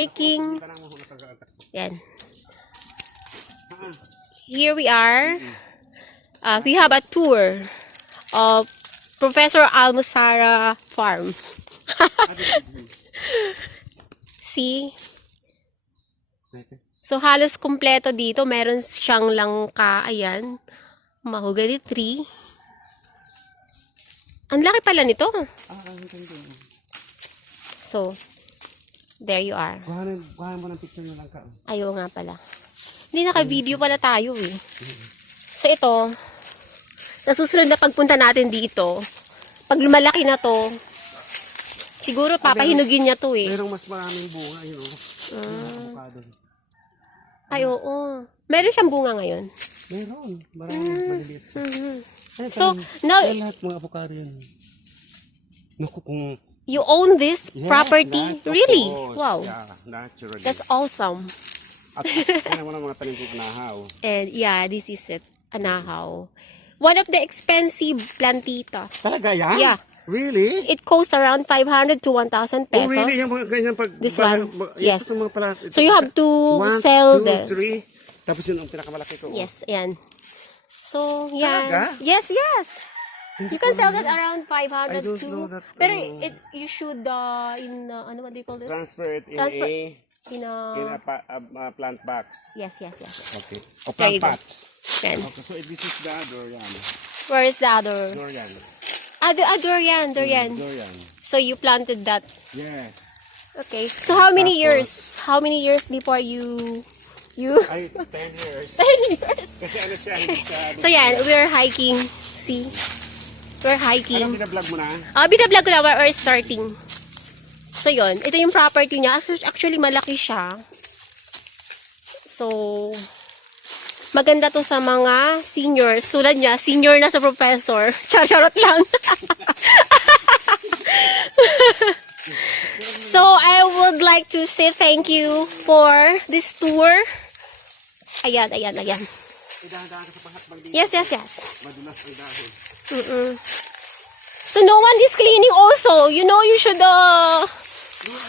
hiking. Yan. Here we are. We have a tour of Professor Almusara Farm. See? So, halos kumpleto dito. Meron siyang langka. Ayan. Mahogany tree. Ang laki pala nito. So, there you are. Kuhanan mo ng picture ng langka. Ayaw nga pala. Hindi naka-video pala tayo eh. So ito, sa susunod na pagpunta natin dito, pag lumalaki na to, siguro papahinugin niya to eh. Merong mas maraming bunga, yun o. Ay oo. Meron siyang bunga ngayon. Meron. Maraming maliliit. So, now, lahat mga avocado yun. Naku, kung... You own this property? Really? Wow. Yeah, naturally. That's awesome. At kaya mo na mga tanim ng anahaw. And yeah, this is it. Anahaw. One of the expensive plantitas. Talaga yan? Yeah. Really? It costs around 500 to 1,000 pesos. Oh, really? Yung mga ganyan pag... This one? Yes. Mga So you have to sell this. 1, 2, 3. Tapos yun ang pinakamalaki ko. Yes, ayan. So, yeah. Talaga? Yes, yes. You can sell that around 500 I don't to... know that, Pero you should, ano, what do you call this? Transfer it in In a plant box. Yes. Okay. O There you plant go. pots. Then, Okay, so this is the durian. where is the other? Durian. Durian. Durian. So you planted that. Yes. Okay. So how many years? How many years before you... Ay, 10 years. 10 years. Kasi ano siya, hindi siya... So yan, we're hiking. See? We're hiking. Ano, binablog mo na? Binablog ko na, we're starting. So yun, ito yung property niya. Actually, malaki siya. So, maganda to sa mga seniors. Tulad niya, senior na sa professor. Charot lang. So, I would like to say thank you for this tour. Ayan. Idahan-dahan ka sa panghatbang dito. Yes. Madulas ang dahon. So, no one is cleaning also. You know, you should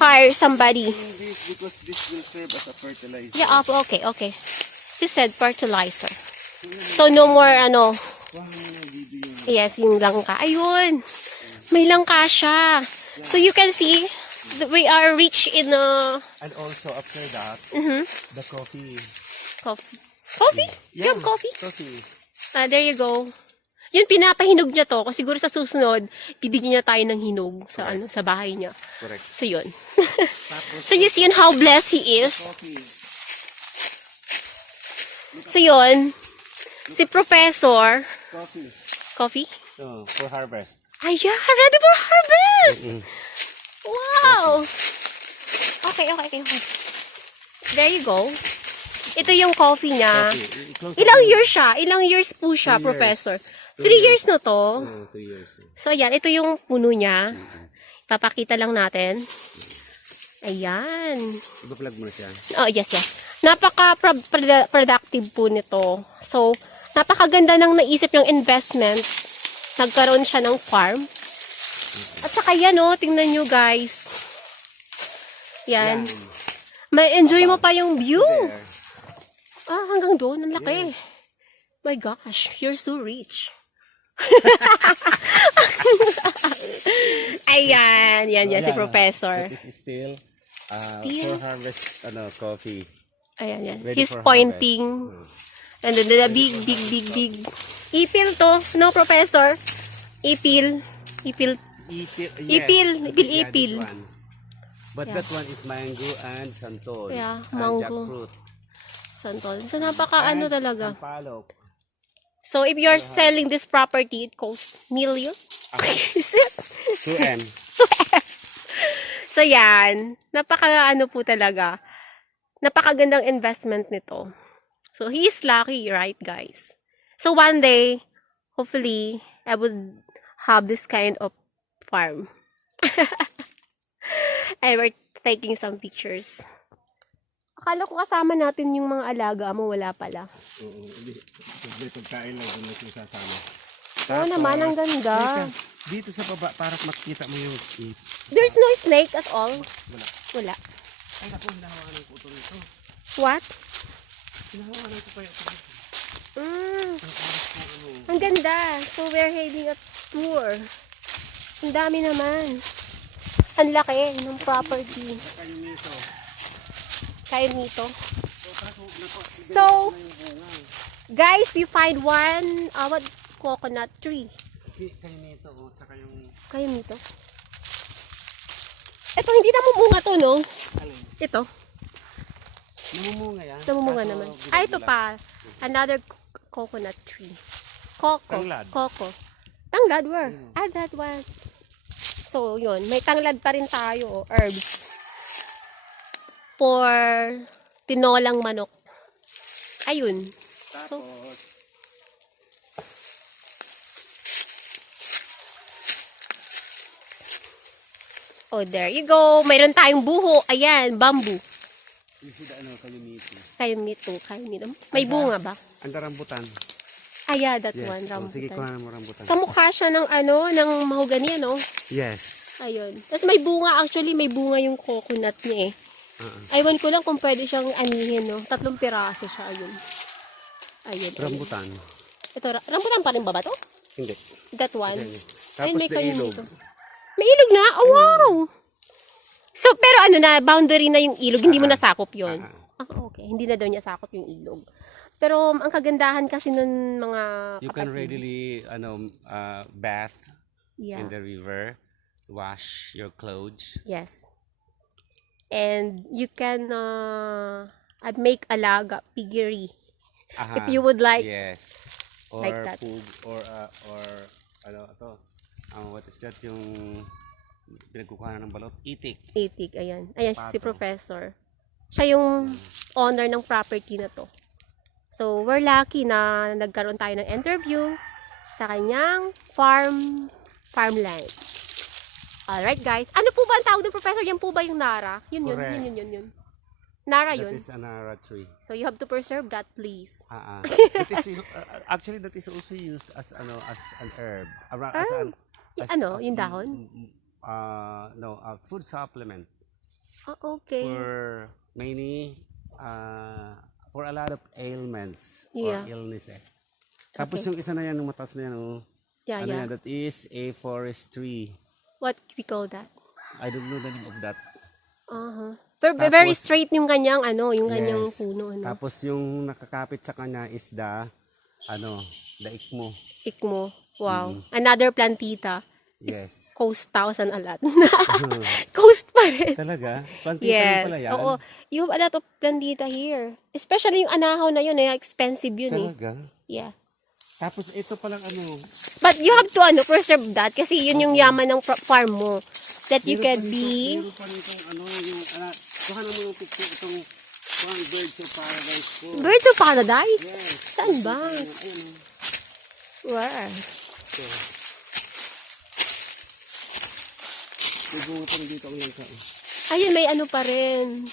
hire somebody. This because this will serve as a fertilizer. Yeah, okay. You said fertilizer. So, no more, yes, yung langka. Ayun. May langka siya. So, you can see, we are rich in And also, after that, the coffee. Coffee? You have coffee? Coffee. There you go. Yun, pinapahinog niya to. Kasi siguro sa susunod, bibigyan niya tayo ng hinog sa sa bahay niya. Correct. So, yun. So, you see how blessed he is. Coffee. So, yun. Si Professor. Coffee? Oh, for harvest. Ay, yeah, ready for harvest! Wow! Okay. There you go. Ito yung coffee niya. Ilang years siya? Ilang years po siya, Professor? 3 years na to. 3 years. So, ayan. Ito yung puno niya. Papakita lang natin. Ayan. Iba-plug mo na siya. Oh, yes. Napaka-productive po nito. So, napakaganda ng naisip ng investment. Nagkaroon siya ng farm. At saka yan, tingnan nyo guys. Yan. Ma-enjoy mo pa yung view. Hanggang doon. Ang laki. My gosh, you're so rich. Ayan. Yan si Professor. This is still for harvest coffee. Ayan. Ready He's for pointing. And then the big. Ipil to. No, Professor? Ipil. But that one is mango and santol. Yeah, and mango. jackfruit. Santol. So, napaka talaga. Sampalok. So, if you're selling this property, it costs million. Is it? 2M. So, yan. Napaka po talaga. Napakagandang investment nito. So, he's lucky, right, guys? So, one day, hopefully, I would have this kind of farm. And we're taking some pictures. Akala ko kasama natin yung mga alaga mo, wala pala. Oo, hindi. Pagkain lang, doon natin sasama. Oo naman, ang ganda. Dito sa baba, para makita mo yung snake. There's no snake at all? Wala. Wala. Ay, naku, hinahawakan ko ito nito. What? Hinahawakan ko pa ito. Ang ganda. So, we're having a tour. Ang dami naman. Ang laki ng property. Kayo nito. So, guys, we find one coconut tree. Kayo nito, tsaka yung... Kayo nito. Ito, hindi namumunga to, no? Alin? Ito. Namumunga yan? Namumunga naman. Ah, ito pa. Another coconut tree. Tanglad. Coco. Tanglad, where? Ah, that one. So, yun. May tanglad pa rin tayo, herbs. For tinolang manok. Ayun. So, oh, there you go. Mayroon tayong buho. Ayan, bamboo. Kayumito. May bunga ba? Ang rambutan. Ah, yeah, that Yes. one, rambutan. Sige, kuha mo rambutan. Kamukha siya ng ng mahogany, ano? Yes. Ayun. Tapos may bunga, actually, may bunga yung coconut niya eh. Aywan ko lang kung pwede siyang anihin, no? 3 piraso siya, ayun. Ayun. Rambutan. Ito, rambutan pa rin ba to? Hindi. That one. Tapos Ayun, may may ilog. dito. May ilog na? Oh, wow! So, pero ano na, boundary na yung ilog, hindi mo nasakop yun. Ah, okay. Hindi na daw niya sakop yung ilog. Pero ang kagandahan kasi ng mga You can readily bath in the river, wash your clothes. Yes. And you can make alaga piggery if you would like. Yes. Or like that. Pug, or what is that yung pinagkukuha ng balot? Itik. Itik, ayan. Ayan si Professor. Siya yung owner ng property na to. So, we're lucky na nagkaroon tayo ng interview sa kanyang farmland. Alright, guys. Ano po ba ang tawag ng Professor? Yan po ba yung Nara? Yun. Nara yun. That is a Nara tree. So, you have to preserve that, please. That is, actually, that is also used as an herb. Yung dahon? Food supplement. Okay. For many, for a lot of ailments or illnesses. Tapos yung isa na yan, yung matas na yan, yan, that is a forest tree. What we call that? I don't know the name of that. Pero very straight yung kanyang kanyang puno. Tapos yung nakakapit sa kanya is the ikmo. Ikmo. Wow. Another plantita. Yes. Cost 1,000 a lot. Cost pa rin. Talaga? Plantita rin pala yan? Oo. You have a lot of plantita here. Especially yung anahaw na yun, expensive yun. Talaga? Yeah. Tapos ito palang But you have to preserve that kasi yun yung yaman ng farm mo. That you can be... Meron pa rin itong kuha na mo yung picture itong birds of paradise ko. Birds of paradise? Yes. Saan ba? Ayun. Where? May bunga pa rin dito ang langka. Ayun, may pa rin.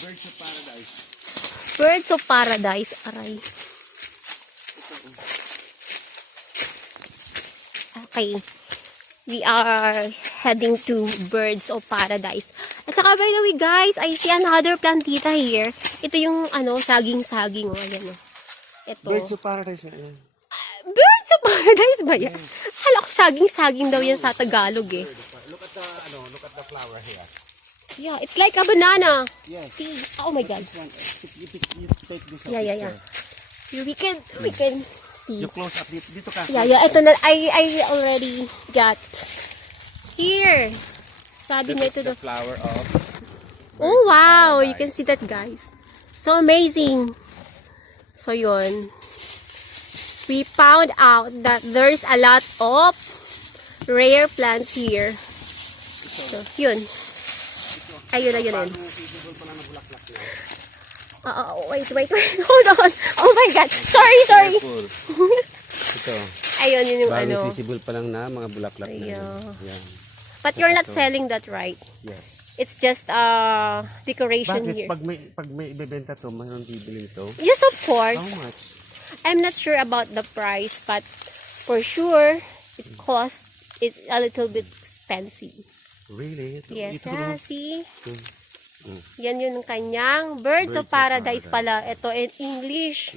Birds of paradise. Birds of paradise. Aray. Okay. We are heading to Birds of Paradise. At saka, by the way, guys, I see another plantita here. Ito yung, saging-saging. Ayan, Ito. Birds of Paradise na yan. Birds of Paradise ba yan? Hala ko, saging-saging daw yan sa Tagalog, eh. Look at the flower here. Yeah, it's like a banana. Yes. See? Oh my God. This one, you take this Yeah. We can see. You close up dito ka. Yeah. Ito na, I already got here. Sabi na ito the flower of Oh wow, you can see that, guys. So amazing. So yun. We found out that there's a lot of rare plants here. So yun. Ayun. Wait. Hold on. Oh my God. Sorry. Ito. Ayun, yun yung Visible pa lang na mga bulaklak na yan. But you're not selling that, right? Yes. It's just decoration here. Pag may ibebenta to, mayroon bibili ito? Yes, of course. How much? I'm not sure about the price, but for sure, it's a little bit expensive. Really? Yes, see? Yan yung kanyang Birds of Paradise pala. Ito in English.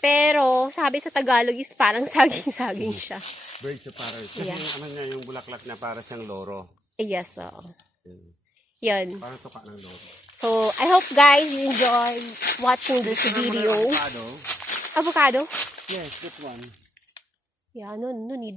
Pero, sabi sa Tagalog is parang saging-saging siya. Birds of Paradise. Kasi ano niya, yung bulaklak na para siyang loro. Yes, yan. Parang tuka ng loro. So, I hope guys you enjoy watching this video. Avocado? Avocado? Yes, that one. Yeah, no need.